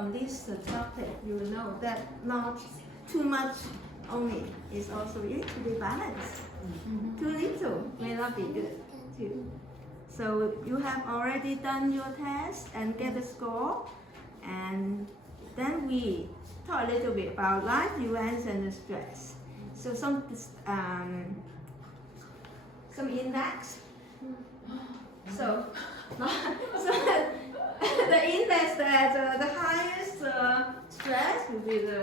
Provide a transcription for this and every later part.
from this topic, you will know that not too much only is also need to be balanced. Too little may not be good too. So you have already done your test and get a score, and then we talk a little bit about life events and the stress. So some index. So, the index that the highest stress will be the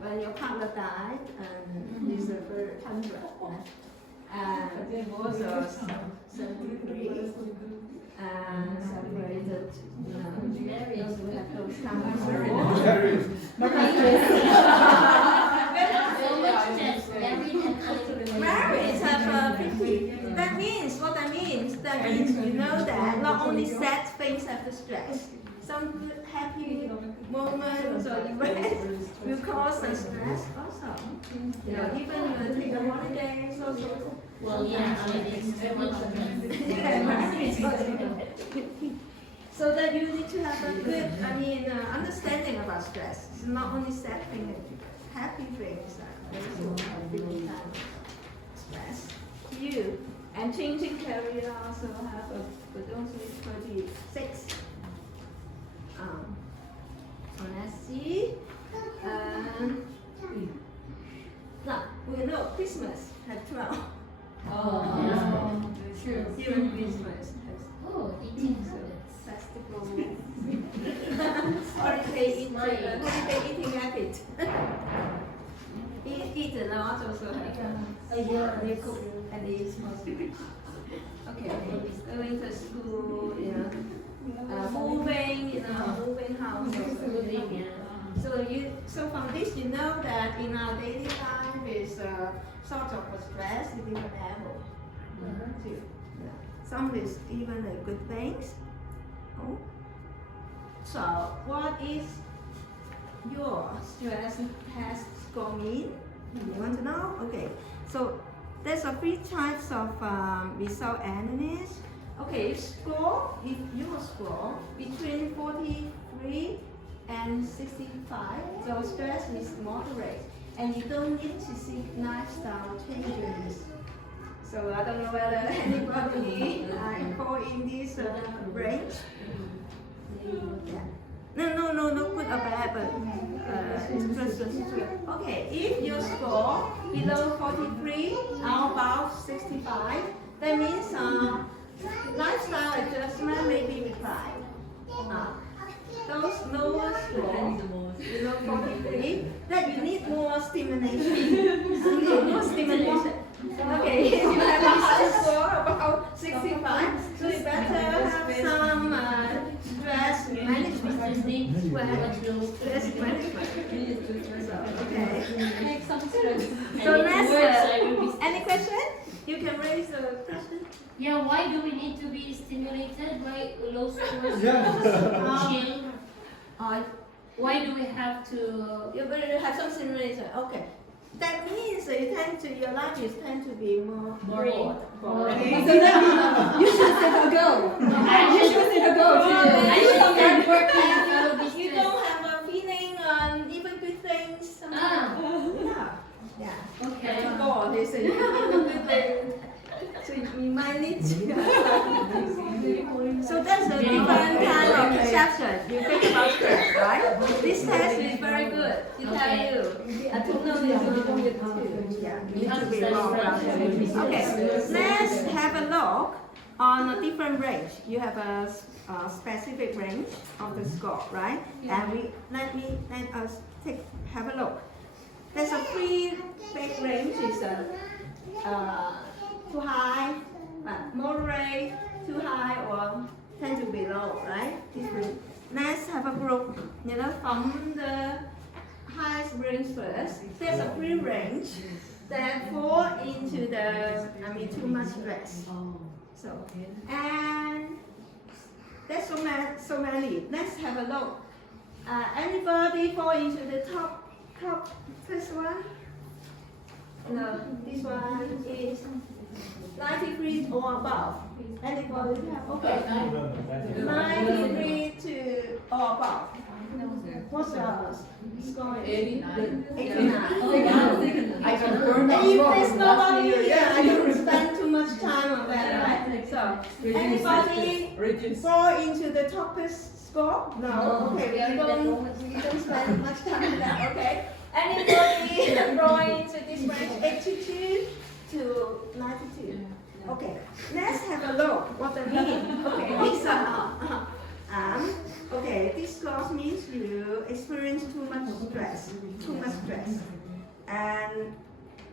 when your partner died and is the 100. And also 73 separated, those who have those kind of marriage have 50. That means you know that not only sad things have the stress. Some good happy moments or events will cause some stress also. Even you take a holiday, so well, yeah, it's very much so that you need to have a good, understanding about stress. It's not only sad things, happy things also have different kind of stress. You and changing career also have for those with 36. So let's see. Now we know Christmas has 12. Oh, true. During Christmas has Oh, eating festival. Holiday eating habit. Eat a lot also have they cook and eat mostly. Okay, going to school, moving house. So from this you know that in our daily life is sort of a stress at different level. Too. Some is even a good things. Oh. So what is your stress test score mean? You want to know? Okay. So there's a 3 types of result analysis. Okay, if your score between 43 and 65, so stress is moderate, and you don't need to seek lifestyle changes. So I don't know whether anybody fall in this range. No, good or bad, but it's just okay. If your score below 43 or above 65, that means lifestyle adjustment may be required. Those lower scores below 43, that you need more stimulation. More stimulation. Okay, if you have a high score about 65, so you better have some stress management. Stress management. Okay. Make some stress. So next, any question? You can raise a question. Yeah, why do we need to be stimulated by low scores? Chill. Why do we have to? You better have some stimulation. Okay. That means your life is tend to be more boring. So that means you should set a goal. You should set a goal. You don't have a feeling on even good things. Yeah. Okay. Bored is a good thing. So you might need to. So that's a different kind of perception. You think about stress, right? This test is very good. It tell you. I don't know this is good too. Yeah, you need to be more grounded. Okay, let's have a look on a different range. You have a specific range of the score, right? And let us have a look. There's a 3 big ranges. Too high, moderate, too high, or tend to be low, right? Let's have a group, from the highest range first. There's a 3 range that fall into the, too much stress. So, and there's so many. Let's have a look. Anybody fall into the top first one? No, this one is 93 or above. Anybody have? Okay. 93 to or above. What's the score? 89. 89. Oh, wow, second. I got burned out And if from there's last nobody year. here, I don't spend too much time on that, right? So, anybody Reduce. fall into the toppest score? No. Okay, we don't spend much time on that. Okay. Anybody fall into this range, 82 to 92? Okay. Let's have a look. What that means? Okay. So, okay. This scores means you experience too much stress, and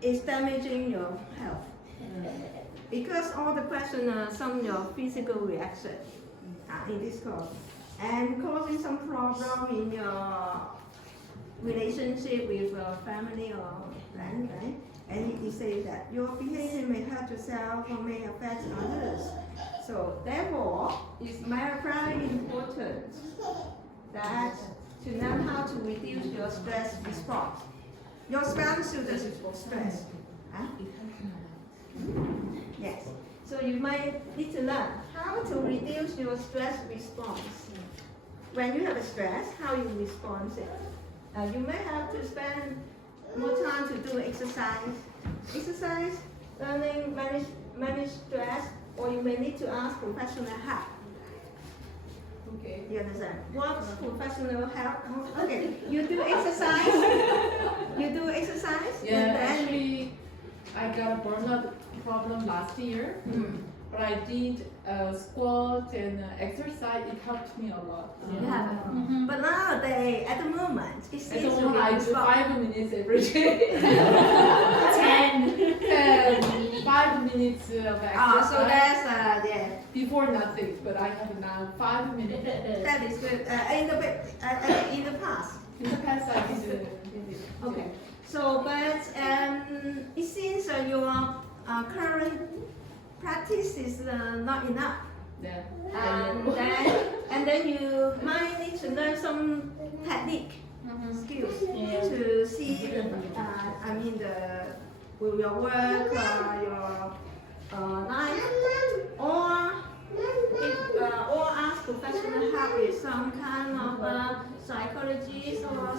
it's damaging your health. Because all the question are some your physical reaction in this course, and causing some problem in your relationship with your family or friend, right? And he says that your behavior may hurt yourself or may affect others. So therefore, it's very important that to learn how to reduce your stress response. Your spouse should stress. Huh? Yes. So you might need to learn how to reduce your stress response. When you have a stress, how you respond to it. You may have to spend more time to do exercise, learning, manage stress, or you may need to ask professional help. Okay. You understand? What's professional help? Okay, you do exercise. Yeah, and then actually, I got a burnout problem last year, but I did squat and exercise. It helped me a lot. yeah. But nowadays, at the moment, it At seems the to moment, I be do 5 minutes every day. 5 minutes of exercise. so that's yeah. Before nothing, but I have now 5 minutes. That is good. In the past. In the past, I did Okay. So, but it seems your current practice is not enough. Yeah. And then you might need to learn some technique, skills to see will your work, your life, or ask professional help with some kind of psychologist or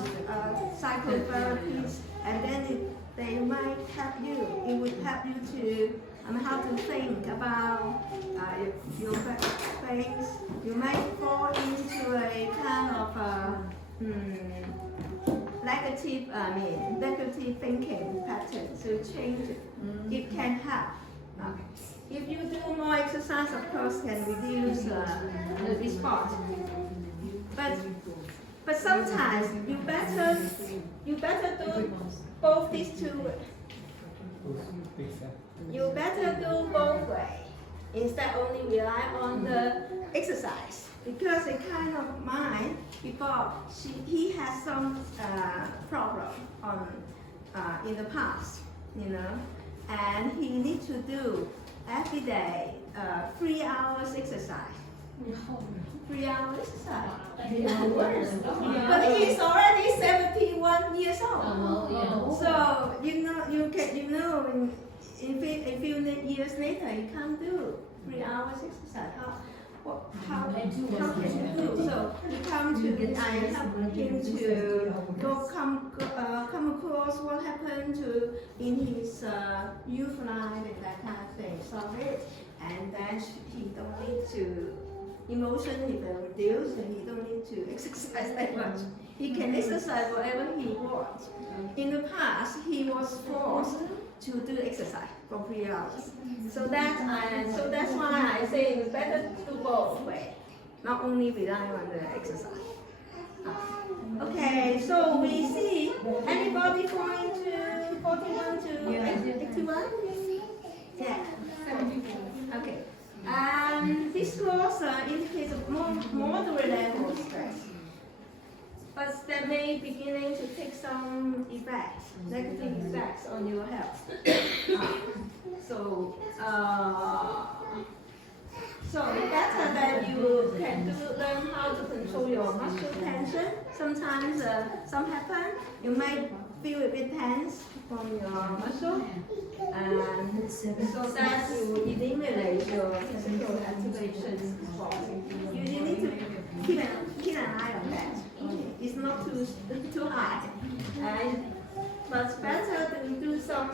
psychotherapist, and then they might help you. It would help you to how to think about your things. You might fall into a kind of negative thinking pattern. So change it. It can help. If you do more exercise, of course, can reduce the response. But sometimes you better do both these two. You better do both ways instead only rely on the exercise, because a kind of mind before he has some problem in the past, and he needs to do every day 3 hours exercise. 3 hours exercise. But he's already 71 years old. So in a few years later, you can't do 3 hours exercise. How can you do? So you come to I help him to come across what happened in his youth life and that kind of thing. Solve it, and then he don't need to emotionally reduce, and he don't need to exercise that much. He can exercise whatever he wants. In the past, he was forced to do exercise for 3 hours. So that's why I say it's better to do both ways, not only rely on the exercise. Okay, so we see anybody falling to 41 to 81? Yeah. 74. Okay. This course indicates a more moderate level of stress, but that may beginning to take some effects, negative effects on your health. So it's better that you can learn how to control your muscle tension. Sometimes some happen, you might feel a bit tense from your muscle, and so that you eliminate your physical activation. You need to keep an eye on that. It's not too too high. And but it's better to do some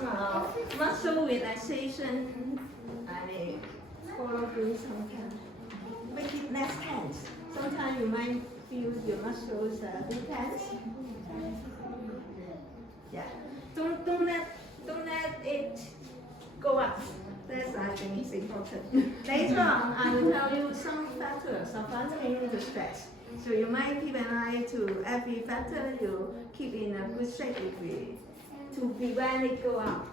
muscle relaxation. I mean, follow through sometimes. Make it less tense. Sometimes you might feel your muscles too tense. Yeah. Don't let it go up. That's I think is important. Later on, I will tell you some factors of handling the stress. So you might keep an eye to every factor you keep in a good shape to prevent it go up.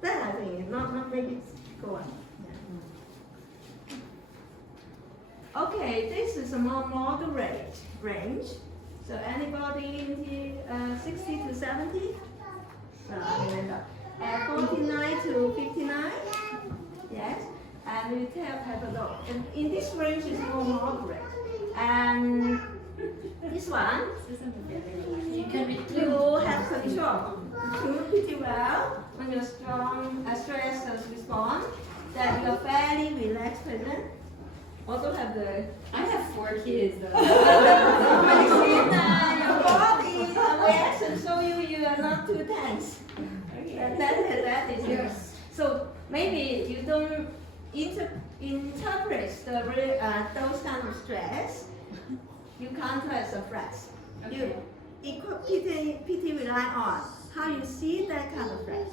That I think is not make it go up. Yeah. Okay, this is a more moderate range. So anybody in 60 to 70? I remember. 49 to 59? Yes. And we have a look. And in this range is more moderate. And this one, You can be you have control. Do pretty well on your strong stress response. That you're fairly relaxed person. Also have the I have 4 kids though. your body reaction show you are not too tense. That is Yes. So maybe you don't interpret those kind of stress. You counter as a stress. You pity rely on how you see that kind of stress.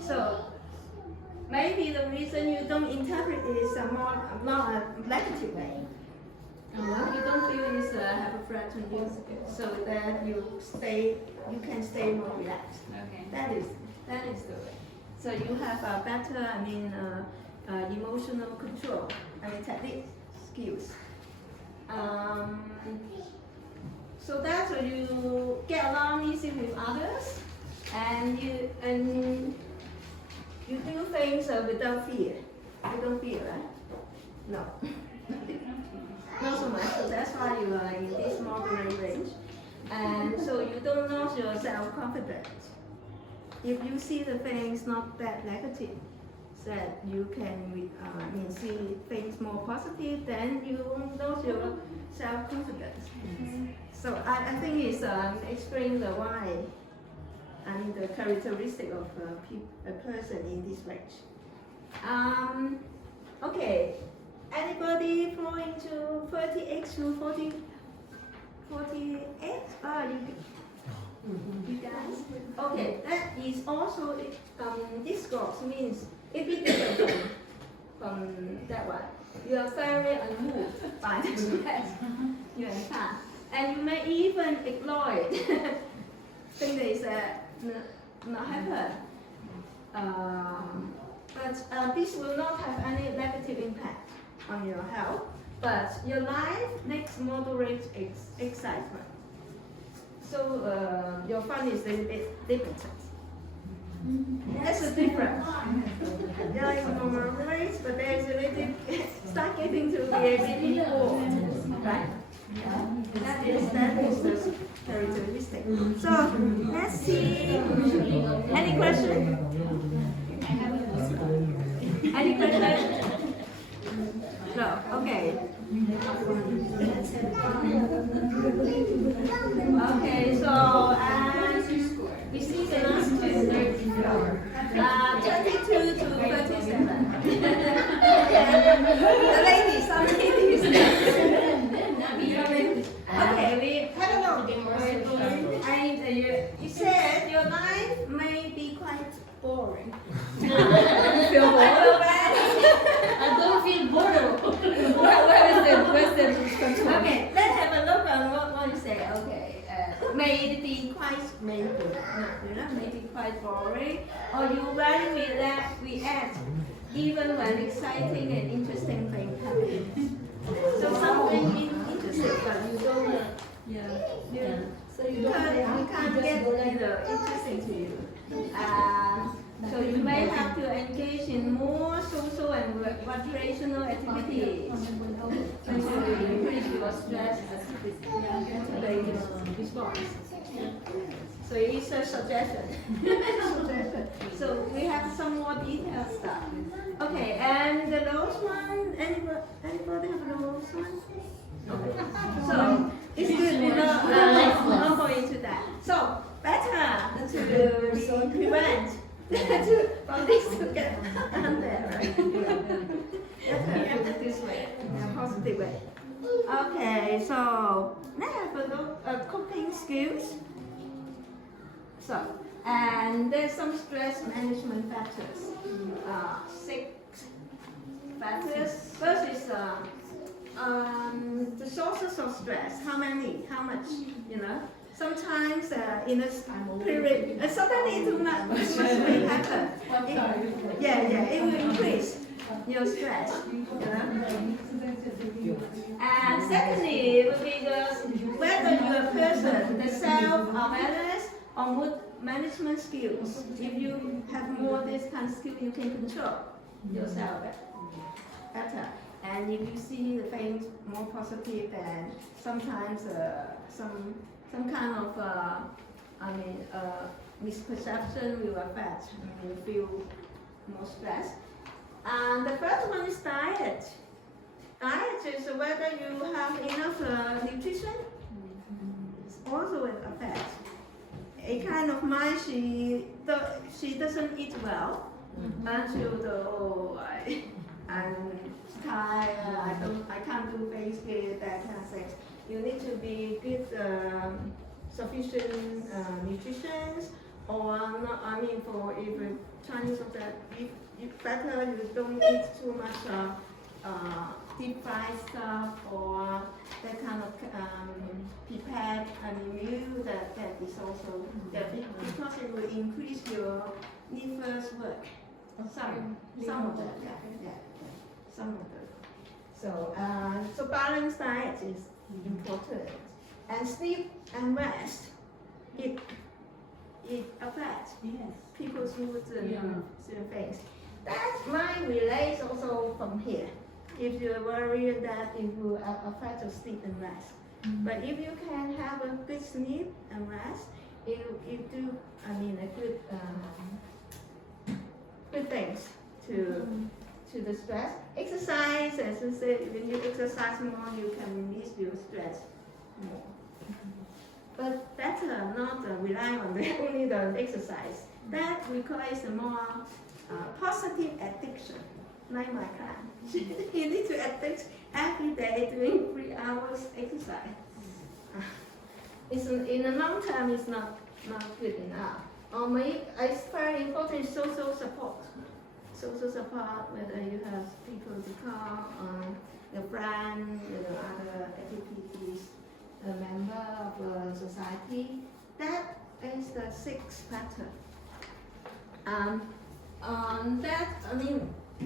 So maybe the reason you don't interpret is more a negative way. You don't feel it's have a threat to you, so that you can stay more relaxed. Okay. That is the way. So you have a better, emotional control, technique skills. So that's where you get along easy with others, and you do things without fear. You don't fear, right? No. Not so much. So that's why you are in this moderate range, and so you don't lose your self-confidence. If you see the things not that negative, that you can see things more positive, then you won't lose your self-confidence. So I think it's explain the why and the characteristic of a person in this range. Okay, anybody fall into 38 to 48? You guys? Okay, that is also, this score means it be different from that one. You are very unmoved by the stress you are calm. And you may even ignore it. Think that it's not happen. But this will not have any negative impact on your health. But your life needs moderate excitement. So your fun is a little bit limited. That's the difference. There is moderate, but there is a little start getting to be a bit bored, right? That is the characteristic. So let's see. Any question? Any question? No. Okay. Okay. So we see the last two. 22 to 37. The ladies, some ladies. Okay, I don't know. You said your life may be quite boring. You feel bored? I feel bad. I don't feel bored. Where's the control? Okay, let's have a look on what you say. Okay, may be quite maybe quite boring, or you very react even when exciting and interesting thing happens. So something interesting, but you don't. So you can't get interesting to you. So you may have to engage in more social and recreational activities to increase your stress response. So it's a suggestion. So we have some more detailed stuff. Okay, and the lowest one, anybody have the lowest one? Okay. So it's good, we not go into that. to prevent from this to get under, right? Better put it this way, in a positive way. Okay, so now have a look at cooking skills. So, and there's some stress management factors. 6 factors. First is the sources of stress. How many? How much? You know. Sometimes in a period, suddenly too much will happen. It will increase your stress. You know. And secondly, it will be whether you're a person, the self-awareness or mood management skills. If you have more this kind of skill, you can control yourself better. And if you see the things more positive, then sometimes some kind of misperception will affect. You feel more stressed. And the third one is diet. Diet is whether you have enough nutrition. Also will affect. A kind of mind she doesn't eat well until I'm tired. I can't do basically that kind of things. You need to be good, sufficient nutrition, or not. I mean, for even Chinese of that, if better you don't eat too much deep fried stuff or that kind of prepared meal. That is also because it will increase your liver's work. Some of that, some of that. So balanced diet is important, and sleep and rest. It affects people's moods and things. That might relate also from here. If you're worried that it will affect your sleep and rest. But if you can have a good sleep and rest, it do good things to the stress. Exercise, as I said, when you exercise more, you can release your stress more. But better not rely on only the exercise. That requires a more positive addiction, like my client. You need to addict every day doing 3 hours exercise. In the long term, it's not good enough. Or maybe it's very important social support. Social support, whether you have people to call, your friend, other activities, a member of a society. That is the 6th factor.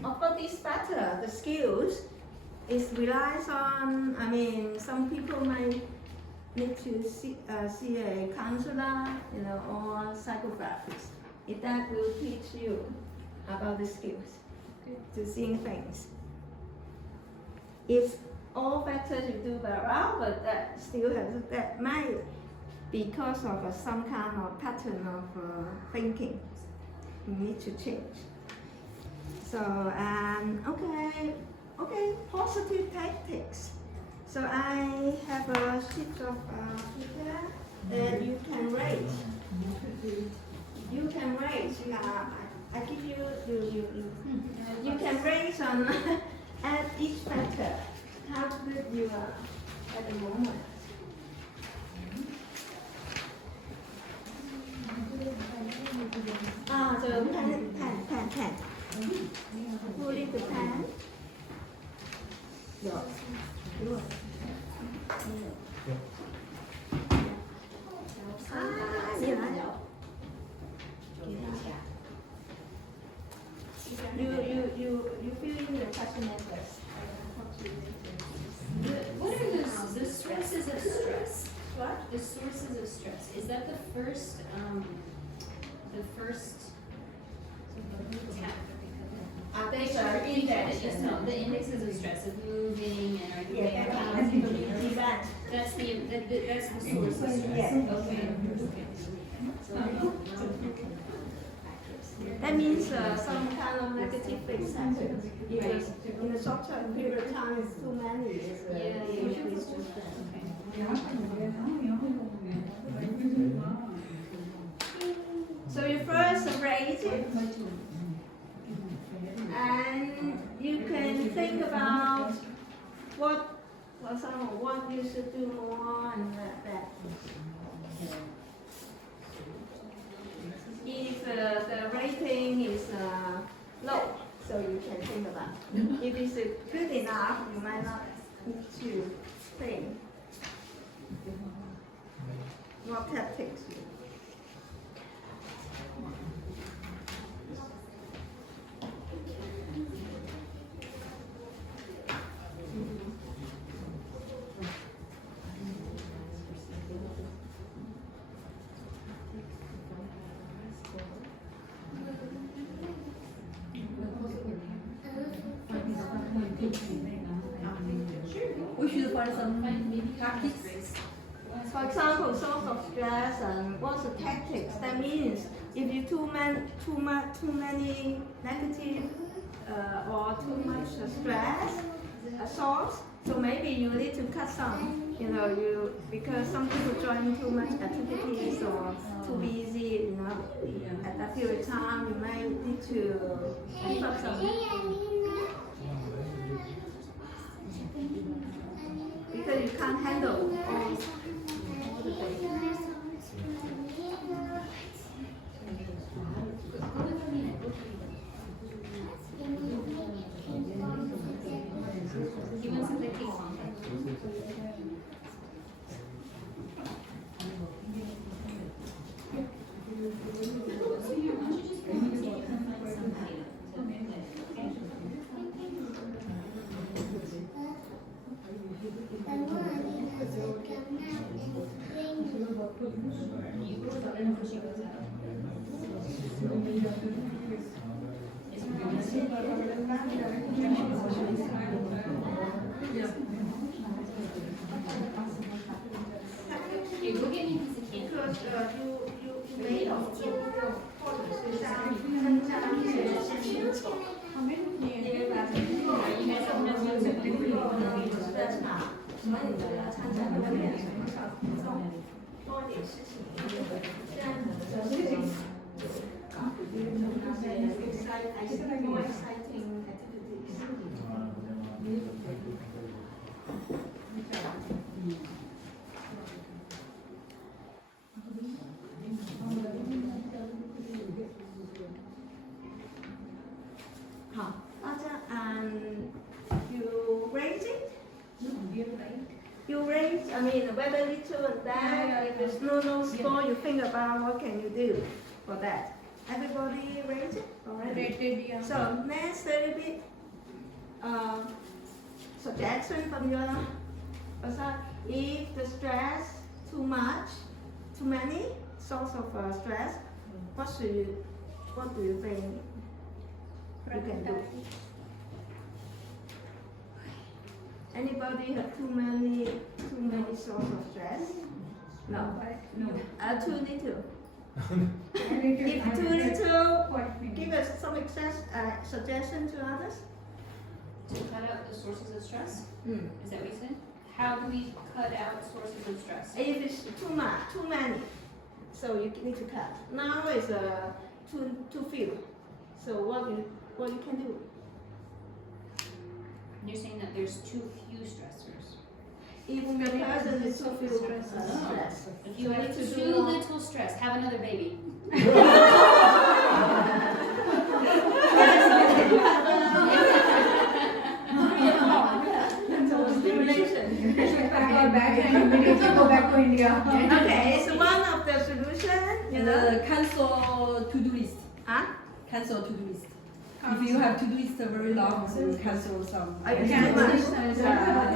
About this factor, the skills, it relies on, some people might need to see a counselor, or psychotherapist. If that will teach you about the skills to seeing things. If all factors you do very well, but that still has that might because of some kind of pattern of thinking, you need to change. So okay, positive tactics. So I have a sheet of paper that you can rate. You can rate. I give you can rate on at each factor how good you are at the moment. So pen. Pulling the pen. Yours. You fill in the question answers. What are the sources of stress? What? The sources of stress. Is that the first tab? The indexes of stress, of moving and arguing. That's the source of stress. Yes. Okay. That means some kind of negative things happen. Because in a short term period of time, it's too many. It increases stress. creative. And you can think about what, for example, what you should do more and that. If the rating is low, so you can think about. If it's good enough, you might not need to think. What tactics? We should find some tactics. For example, source of stress and what's the tactics? That means if you too many negative or too much stress source, so maybe you need to cut some. Because some people join too much activities or too busy. At that period of time, you may need to give up some. Because you can't handle all the things. You want some cookies? You go get me a piece of cake. Because you made of 或者是像增加一些新手，因为把应该是我们是整个stress 嘛，所以你要参加多点小活动，多点事情，这样子的事情，那些 more exciting activities。好，大家you raise it? You raise, I mean, whether little and that, if there's no score, you think about what can you do for that. Everybody raise it already? So next a little bit suggestion from your person. If the stress too much, too many source of stress, what do you think you can do? Anybody have too many source of stress? No. Too little. If too little, give us some suggestion to others. To cut out the sources of stress? Mm. Is that what you said? How do we cut out sources of stress? If it's too much, too many, so you need to cut. Now it's too few. So what you can do? You're saying that there's too few stressors. Even the person is too few stress. If you So have need to too do more. little stress, have another baby. Stimulation. Pack our bags and immediately go back to India. Okay, so one of the solution, Cancel to-do list. huh? Cancel to-do list. If you have to-do list very long, so you cancel some. I can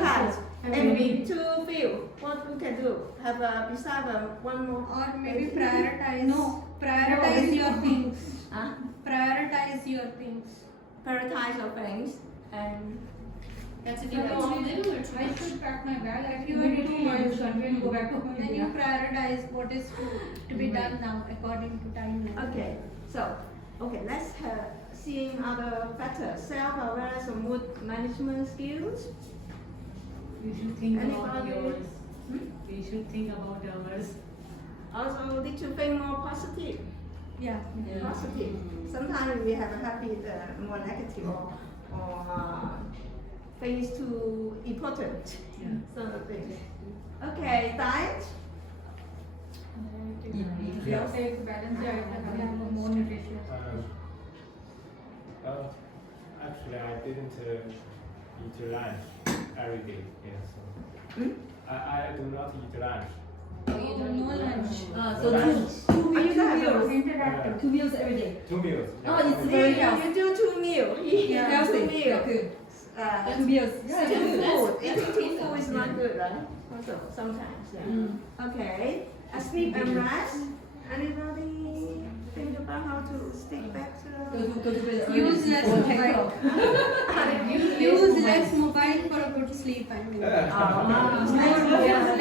cut. And too few. What we can do? Have beside one more. Or maybe prioritize. No, prioritize your things. Huh? Prioritize your things. Prioritize your things and That's if you have too little or too I much. should pack my bag. If you are too much, then go back to you India. prioritize what is to be done now according to timeline. okay. So let's seeing other factors. Self-awareness and mood management skills. You should think about Anybody? yours. Hmm? You should think about ours. Also need to think more positive. Yeah. positive. Sometimes we have a happy, more negative or things too important. So things. Okay, diet. Yeah. Take balanced diet and have a more nutritious. Actually, I didn't eat lunch every day. Yeah, so Hmm? I do not eat lunch. Oh, you don't No lunch. So two Are you there? meals. Interactive. 2 meals every day. 2 meals. Oh, it's every very day. healthy. You do 2 meals. Yeah. Healthy. Two Yeah, meals. good. Uh, 2 meals. Two food. Eating two food is not good, right? Also, sometimes. Yeah. Okay. Sleep and rest. Anybody think about how to stick back Go to bed early. Use less Or take mobile. off. Use less mobile for a good sleep. I mean.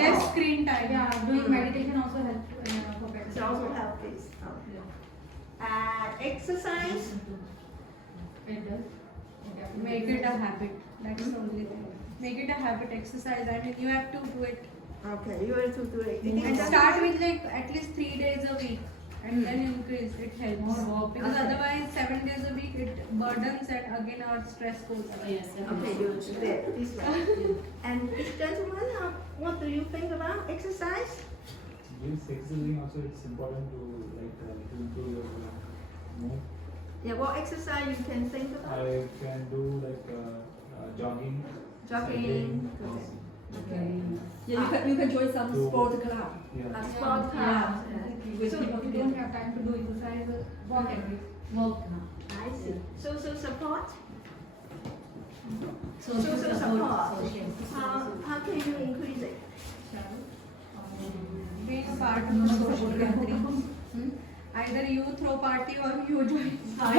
Less screen time. Yeah, doing meditation also helps for better. It's also healthy. Exercise. It does. Make it a habit. That's the only thing. Make it a habit. Exercise. I mean, you have to do it. Okay, you have to do it. And start with like at least 3 days a week. And then increase. It helps. Because Okay. otherwise 7 days a week it burdens and again our stress goes up. Yes, Okay, definitely. you do that this way. And this gentleman, what do you think about exercise? Doing exercising also it's important to to improve your mood. Yeah, what exercise you can think about? I can do jogging, Jogging. cycling, Okay. Yeah, you can join some sport club. yeah. A sport class. With So people if you together. don't have time to do exercise, walk at least. Walk. I see. Social support. Social Social support. support. How can you increase it? Being a part of a social gathering. Either you throw party or you join. Or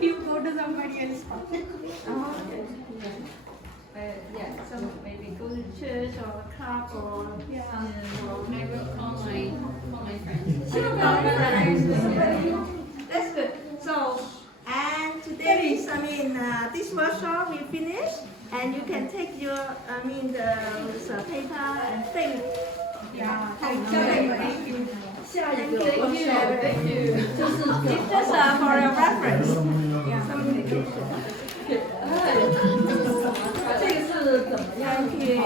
you go to somebody else's party. Okay. Yeah, so maybe go to church or a club or Yeah. I will call my friends. That's good. So, and today is, this workshop we finished, and you can take your, the paper and think. Yeah. Thank you. 下一个 Thank you. workshop Thank you. 就是这 It's just for your reference. Yeah. Something. 这个是怎么样？ Thank you.